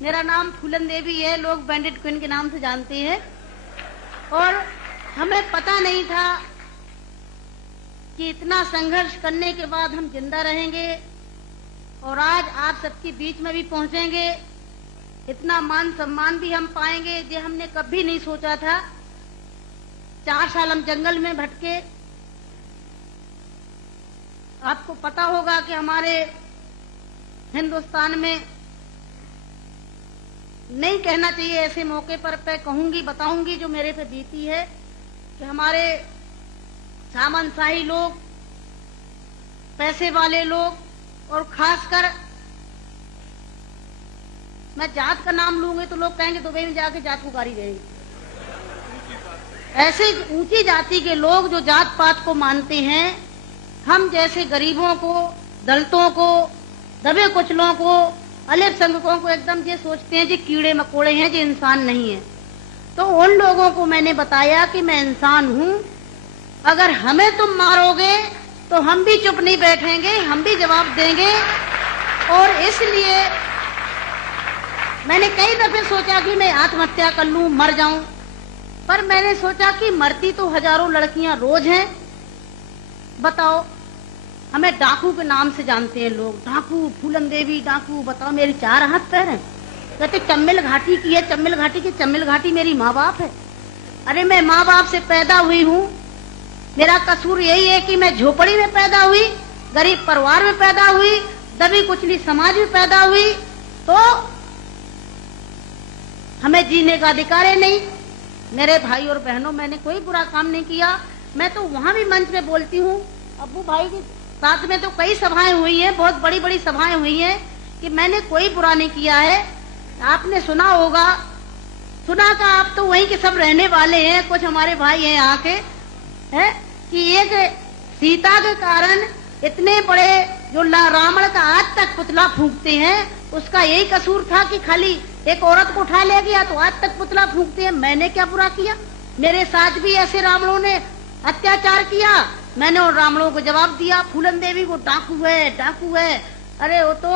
मेरा नाम फूलन देवी है, लोग बैंडेड क्वीन के नाम से जानते हैं। और हमें पता नहीं था कि इतना संघर्ष करने के बाद हम जिंदा रहेंगे और आज आप सबके बीच में भी पहुंचेंगे, इतना मान सम्मान भी हम पाएंगे, ये हमने कभी नहीं सोचा था। 4 साल हम जंगल में भटके। आपको पता होगा कि हमारे हिंदुस्तान में, नहीं कहना चाहिए ऐसे मौके पर, कहूंगी, बताऊंगी जो मेरे पे बीती है, कि हमारे सामंतशाही लोग, पैसे वाले लोग, और खासकर मैं जात का नाम लूंगी तो लोग कहेंगे दुबई में जाके जात पुकारी रहेगी। ऐसे ऊंची जाति के लोग जो जात पात को मानते हैं, हम जैसे गरीबों को, दलितों को, दबे कुचलों को, अल्पसंख्यकों को एकदम ये सोचते हैं जी कीड़े मकोड़े हैं, जी इंसान नहीं है। तो उन लोगों को मैंने बताया कि मैं इंसान हूं, अगर हमें तुम मारोगे तो हम भी चुप नहीं बैठेंगे, हम भी जवाब देंगे। और इसलिए मैंने कई दफे सोचा कि मैं आत्महत्या कर लूं, मर जाऊं, पर मैंने सोचा कि मरती तो हजारों लड़कियां रोज हैं। बताओ, हमें डाकू के नाम से जानते हैं लोग, डाकू, फूलन देवी डाकू। बताओ, मेरी 4 हाथ पैर हैं। कहते चम्मिल घाटी की है, चम्मिल घाटी की। चम्मिल घाटी मेरी माँ बाप है। अरे मैं माँ बाप से पैदा हुई हूँ। मेरा कसूर यही है कि मैं झोपड़ी में पैदा हुई, गरीब परिवार में पैदा हुई, दबी कुचली समाज में पैदा हुई, तो हमें जीने का अधिकार है नहीं। मेरे भाई और बहनों, मैंने कोई बुरा काम नहीं किया। मैं तो वहां भी मंच में बोलती हूँ, अब्बू भाई के साथ में तो कई सभाएं हुई हैं, बहुत बड़ी बड़ी सभाएं हुई हैं, कि मैंने कोई बुरा नहीं किया है। आपने सुना होगा, सुना का आप तो वहीं के सब रहने वाले हैं, कुछ हमारे भाई हैं यहाँ के, है कि एक सीता के कारण इतने बड़े जो रावण का आज तक पुतला फूंकते हैं, उसका यही कसूर था कि खाली एक औरत को उठा ले गया तो आज तक पुतला फूंकते हैं। मैंने क्या बुरा किया? मेरे साथ भी ऐसे रावणों ने अत्याचार किया, मैंने उन रावणों को जवाब दिया। फूलन देवी को डाकू है, डाकू है। अरे वो तो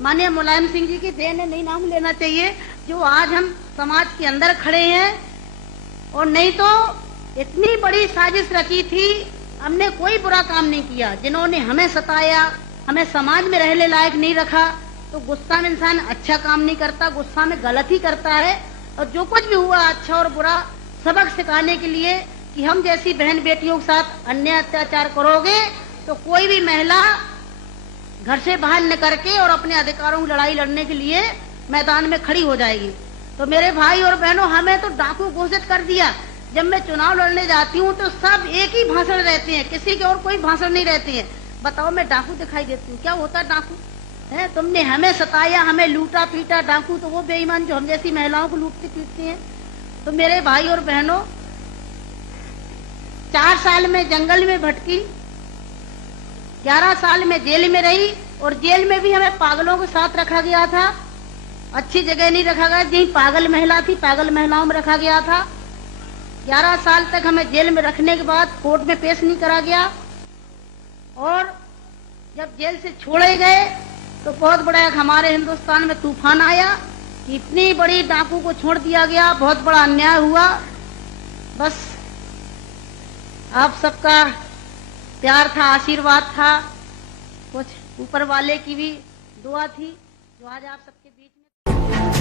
माननीय मुलायम सिंह जी की देन है, नहीं नाम लेना चाहिए, जो आज हम समाज के अंदर खड़े हैं। और नहीं तो इतनी बड़ी साजिश रची थी, हमने कोई बुरा काम नहीं किया। जिन्होंने हमें सताया, हमें समाज में रहने लायक नहीं रखा, तो गुस्सा में इंसान अच्छा काम नहीं करता, गुस्सा में गलत ही करता है। और जो कुछ भी हुआ, अच्छा और बुरा, सबक सिखाने के लिए कि हम जैसी बहन बेटियों के साथ अन्याय अत्याचार करोगे तो कोई भी महिला घर से बाहर निकल के और अपने अधिकारों की लड़ाई लड़ने के लिए मैदान में खड़ी हो जाएगी। तो मेरे भाई और बहनों, हमें तो डाकू घोषित कर दिया। जब मैं चुनाव लड़ने जाती हूँ तो सब एक ही भाषण रहते हैं, किसी के और कोई भाषण नहीं रहते हैं। बताओ, मैं डाकू दिखाई देती हूँ? क्या होता डाकू है? तुमने हमें सताया, हमें लूटा पीटा। डाकू तो वो बेईमान जो हम जैसी महिलाओं को लूटते पीटते हैं। तो मेरे भाई और बहनों, 4 साल में जंगल में भटकी, 11 साल में जेल में रही, और जेल में भी हमें पागलों के साथ रखा गया था। अच्छी जगह नहीं रखा गया, जहीं पागल महिला थी, पागल महिलाओं में रखा गया था। 11 साल तक हमें जेल में रखने के बाद कोर्ट में पेश नहीं करा गया। और जब जेल से छोड़े गए तो बहुत बड़ा हमारे हिंदुस्तान में तूफान आया कि इतनी बड़ी डाकू को छोड़ दिया गया, बहुत बड़ा अन्याय हुआ। बस आप सबका प्यार था, आशीर्वाद था, कुछ ऊपर वाले की भी दुआ थी, जो आज आप सबके बीच में